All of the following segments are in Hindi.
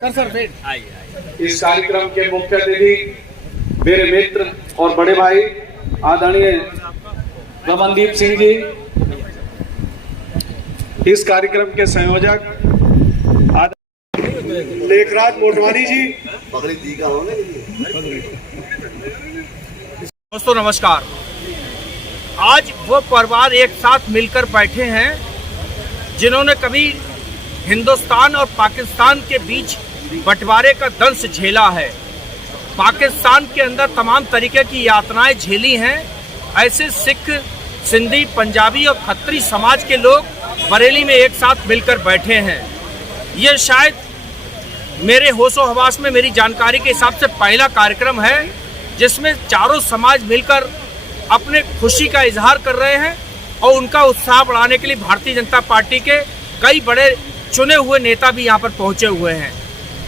इस कार्यक्रम के मुख्य अतिथि मेरे मित्र और बड़े भाई आदरणीय रमनदीप सिंह जी, इस कार्यक्रम के संयोजक लेखराज मोटवानी जी। दोस्तों नमस्कार। आज वो परिवार एक साथ मिलकर बैठे हैं जिन्होंने कभी हिंदुस्तान और पाकिस्तान के बीच बंटवारे का दंश झेला है, पाकिस्तान के अंदर तमाम तरीके की यातनाएं झेली हैं। ऐसे सिख, सिंधी, पंजाबी और खत्री समाज के लोग बरेली में एक साथ मिलकर बैठे हैं। ये शायद मेरे होशो हवास में मेरी जानकारी के हिसाब से पहला कार्यक्रम है जिसमें चारों समाज मिलकर अपने खुशी का इजहार कर रहे हैं और उनका उत्साह बढ़ाने के लिए भारतीय जनता पार्टी के कई बड़े चुने हुए नेता भी यहाँ पर पहुँचे हुए हैं।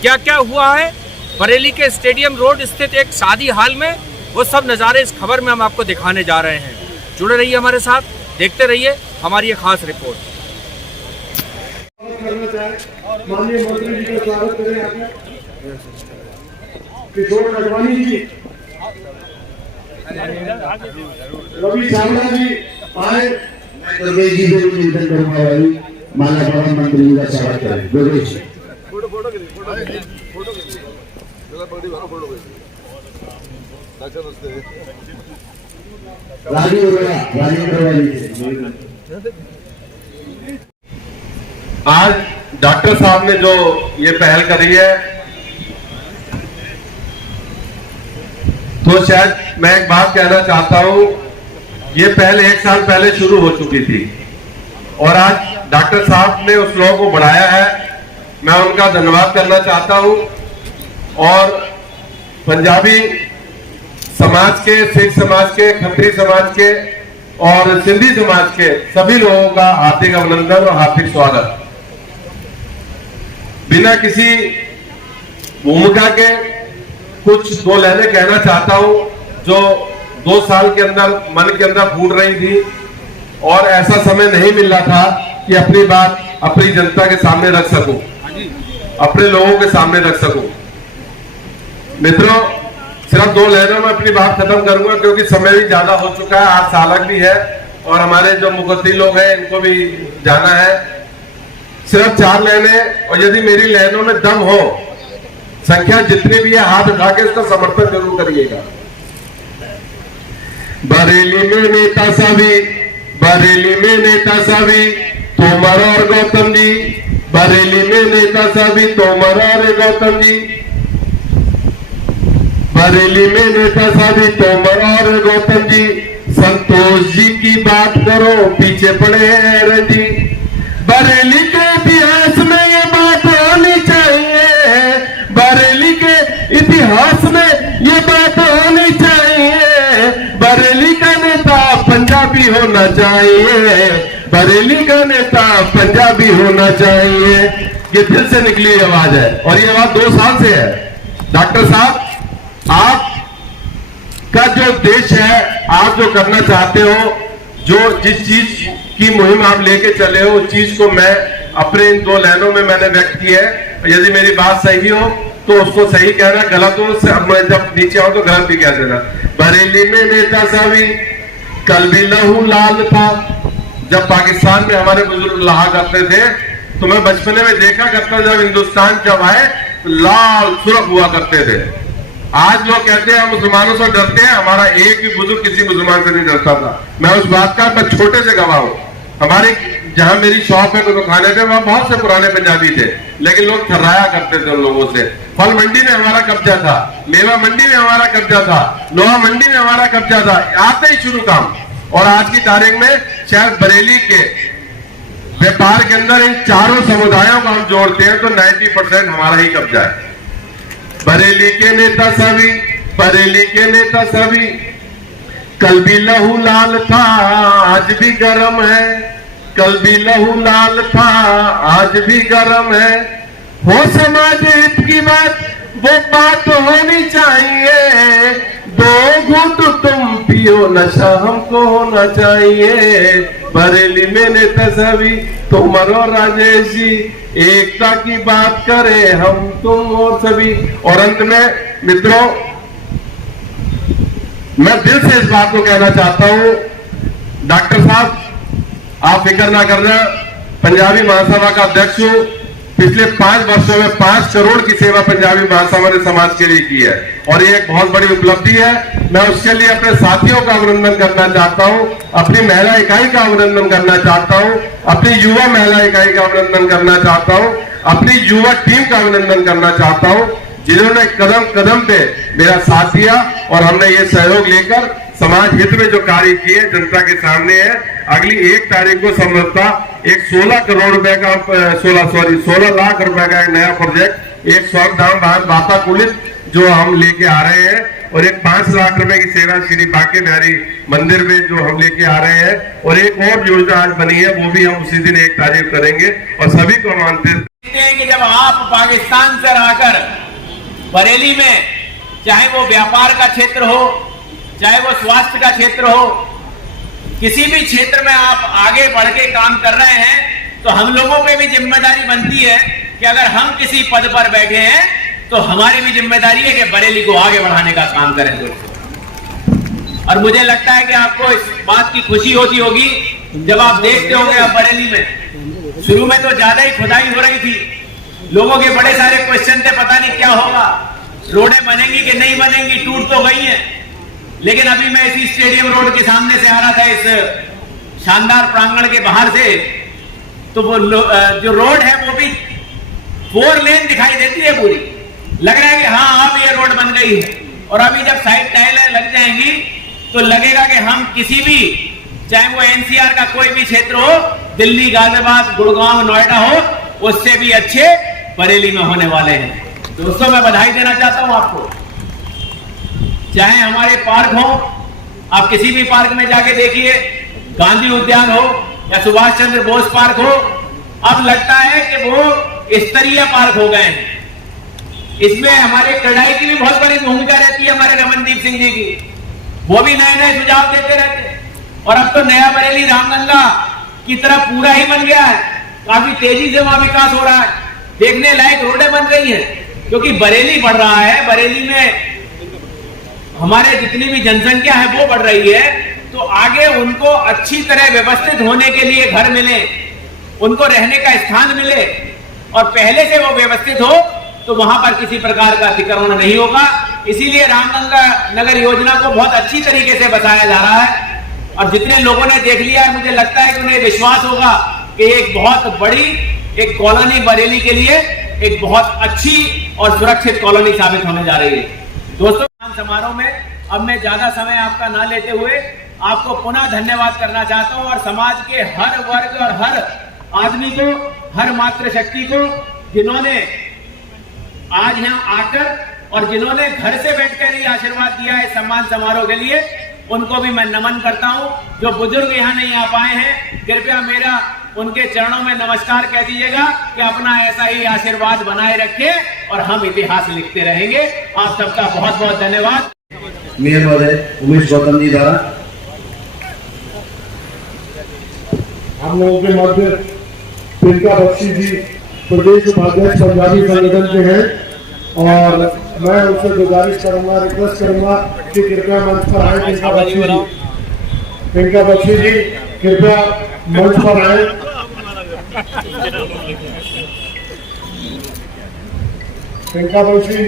क्या क्या हुआ है बरेली के स्टेडियम रोड स्थित एक शादी हाल में, वो सब नज़ारे इस खबर में हम आपको दिखाने जा रहे हैं। जुड़े रहिए हमारे साथ, देखते रहिए हमारी ये खास रिपोर्ट। माननीय मंत्री जी का स्वागत करें आपने। किशोर अडवाणी जी, रवि चावला जी आए। दुर्गेश जी को चिंतन करने वाली माला भवन मंत्री जी का स्वागत करें। दुर्गेश जी आज डॉक्टर साहब ने जो ये पहल करी है, तो शायद मैं एक बात कहना चाहता हूं, ये पहल 1 साल पहले शुरू हो चुकी थी और आज डॉक्टर साहब ने उस लोगों को बढ़ाया है। मैं उनका धन्यवाद करना चाहता हूं और पंजाबी समाज के, सिख समाज के, खत्री समाज के और सिंधी समाज के सभी लोगों का हार्दिक अभिनंदन और हार्दिक स्वागत। बिना किसी भूमिका के कुछ 2 लाइनें कहना चाहता हूं जो 2 साल के अंदर मन के अंदर फूट रही थी और ऐसा समय नहीं मिल रहा था कि अपनी बात अपनी जनता के सामने रख सकूं, अपने लोगों के सामने रख सकूं। मित्रों, सिर्फ 2 लाइनों में अपनी बात खत्म करूंगा क्योंकि समय भी ज्यादा हो चुका है। आज सालक भी है और हमारे जो मुखत्ती लोग हैं इनको भी जाना है। सिर्फ 4 लाइनें, और यदि मेरी लाइनों में दम हो, संख्या जितनी भी है हाथ उठा के उसका समर्थन जरूर करिएगा। बरेली में नेता सभी, बरेली में नेता सभी, तोमर और गौतम जी। बरेली में नेता सभी, तोमर और गौतम जी। बरेली में नेता सभी, तोमर और गौतम जी। संतोष जी की बात करो, पीछे पड़े हैं रजी। बरेली के इतिहास में ये बात होनी चाहिए, बरेली के इतिहास में ये बात होनी चाहिए। बरेली का नेता पंजाबी होना चाहिए, बरेली का नेता पंजाबी होना चाहिए। ये दिल से निकली आवाज है और ये आवाज 2 साल से है। डॉक्टर साहब, आप का जो उद्देश्य है, आप जो करना चाहते हो, जो जिस चीज की मुहिम आप लेके चले हो, उस चीज को मैं अपने इन 2 लाइनों में मैंने व्यक्त की है। यदि मेरी बात सही हो तो उसको सही कहना, गलत हो मैं जब नीचे आऊं तो गलत भी कह देना। बरेली में नेता सभी, कल भी लहू लाल था। जब पाकिस्तान में हमारे बुजुर्ग लहा करते थे तो मैं बचपने में देखा करता, जब हिंदुस्तान जब आए तो लाल सुर्ख हुआ करते थे। आज लोग कहते हैं हम मुसलमानों से डरते हैं, हमारा एक भी बुजुर्ग किसी मुसलमान से नहीं डरता था। मैं उस बात का मैं छोटे से गवाह हूं। हमारी जहां मेरी शॉप है तो खाने थे, वहां बहुत से पुराने पंजाबी थे, लेकिन लोग थर्राया करते थे उन लोगों से। फल मंडी में हमारा कब्जा था, मेवा मंडी में हमारा कब्जा था, लोहा मंडी में हमारा कब्जा था, आते ही शुरू काम। और आज की तारीख में शायद बरेली के व्यापार के अंदर इन चारों समुदायों को हम जोड़ते हैं तो 90% हमारा ही कब्जा है। बरेली के नेता सभी, बरेली के नेता सभी, कल भी लहू लाल था आज भी गरम है। कल भी लहू लाल था आज भी गरम है। हो समाज हित की बात, वो बात होनी चाहिए। 2 घूंट तुम पियो, नशा हमको होना चाहिए। बरेली में नेता सभी, तोमर और राजेश जी। एकता की बात करें हम तुम और सभी। और अंत में मित्रों, मैं दिल से इस बात को कहना चाहता हूं, डॉक्टर साहब आप फिक्र ना करना, पंजाबी महासभा का अध्यक्ष हूं। पिछले 5 वर्षों में 5 करोड़ की सेवा पंजाबी महासभा ने समाज के लिए की है और ये एक बहुत बड़ी उपलब्धि है। मैं उसके लिए अपने साथियों का अभिनंदन करना चाहता हूं, अपनी महिला इकाई का अभिनंदन करना चाहता हूं, अपनी युवा महिला इकाई का अभिनंदन करना चाहता हूं, अपनी युवा टीम का अभिनंदन करना चाहता हूं, जिन्होंने कदम कदम पे मेरा साथ दिया और हमने ये सहयोग लेकर समाज हित में जो कार्य किए जनता के सामने है। अगली 1 तारीख को संभवतः एक 16 करोड़ रुपए का 16 लाख रुपए का एक नया प्रोजेक्ट, एक स्वर्गधाम वाताकुलित जो हम लेके आ रहे हैं, और एक 5 लाख रुपए की सेवा श्री बांके बिहारी मंदिर में जो हम लेके आ रहे हैं, और एक और योजना आज बनी है वो भी हम उसी दिन 1 तारीख करेंगे। और सभी को मानते हैं कि जब आप पाकिस्तान से रहकर बरेली में, चाहे वो व्यापार का क्षेत्र हो, चाहे वो स्वास्थ्य का क्षेत्र हो, किसी भी क्षेत्र में आप आगे बढ़ के काम कर रहे हैं, तो हम लोगों पे भी जिम्मेदारी बनती है कि अगर हम किसी पद पर बैठे हैं तो हमारी भी जिम्मेदारी है कि बरेली को आगे बढ़ाने का काम करें दोस्तों। और मुझे लगता है कि आपको इस बात की खुशी होती होगी जब आप देखते होंगे अब बरेली में शुरू में तो ज्यादा ही खुदाई हो रही थी, लोगों के बड़े सारे क्वेश्चन थे, पता नहीं क्या होगा, रोडें बनेंगी कि नहीं बनेंगी, टूट तो गई हैं। लेकिन अभी मैं इसी स्टेडियम रोड के सामने से आ रहा था, इस शानदार प्रांगण के बाहर से, तो वो जो रोड है वो भी 4 लेन दिखाई देती है पूरी, लग रहा है कि हाँ अब ये रोड बन गई है। और अभी जब साइड टाइलें लग जाएंगी तो लगेगा कि हम किसी भी, चाहे वो एनसीआर का कोई भी क्षेत्र हो, दिल्ली, गाजियाबाद, गुड़गांव, नोएडा हो, उससे भी अच्छे बरेली में होने वाले हैं। दोस्तों मैं बधाई देना चाहता हूं आपको। चाहे हमारे पार्क हो, आप किसी भी पार्क में जाके देखिए, गांधी उद्यान हो या सुभाष चंद्र बोस पार्क हो, अब लगता है कि वो स्तरीय पार्क हो गए हैं। इसमें हमारे क्रेडाई की भी बहुत बड़ी भूमिका रहती है, हमारे रमनदीप सिंह जी की, वो भी नए नए सुझाव देते रहते हैं। और अब तो नया बरेली रामगंगा की तरह पूरा ही बन गया है, काफी तेजी से वहां विकास हो रहा है, देखने लायक रोडें बन रही हैं, क्योंकि बरेली बढ़ रहा है। बरेली में हमारे जितनी भी जनसंख्या है वो बढ़ रही है, तो आगे उनको अच्छी तरह व्यवस्थित होने के लिए घर मिले, उनको रहने का स्थान मिले, और पहले से वो व्यवस्थित हो तो वहां पर किसी प्रकार का अतिक्रमण नहीं होगा। इसीलिए रामगंगा नगर योजना को बहुत अच्छी तरीके से बताया जा रहा है, और जितने लोगों ने देख लिया है, मुझे लगता है कि उन्हें विश्वास होगा कि एक बहुत बड़ी एक कॉलोनी बरेली के लिए एक बहुत अच्छी और सुरक्षित कॉलोनी साबित होने जा रही है। दोस्तों समारोह में अब मैं ज्यादा समय आपका ना लेते हुए आपको पुनः धन्यवाद करना चाहता हूं, और समाज के हर वर्ग और हर आदमी को, हर मातृशक्ति को, जिन्होंने आज यहाँ आकर और जिन्होंने घर से बैठकर ही आशीर्वाद दिया है सम्मान समारोह के लिए, उनको भी मैं नमन करता हूं। जो बुजुर्ग यहाँ नहीं आ पाए हैं, कृपया मेरा उनके चरणों में नमस्कार कह दीजिएगा कि अपना ऐसा ही आशीर्वाद बनाए रखें और हम इतिहास लिखते रहेंगे। आप सबका बहुत बहुत धन्यवाद। मेयर महोदय उमेश गौतम जी द्वारा हम लोगों के मध्य तिलका बख्शी जी प्रदेश उपाध्यक्ष पंजाबी संगठन के हैं, और मैं उनसे गुजारिश करूंगा, रिक्वेस्ट करूंगा कि कृपया मंच पर आए। तिलका बख्शी जी कृपया मंच पर आए। तिलका बख्शी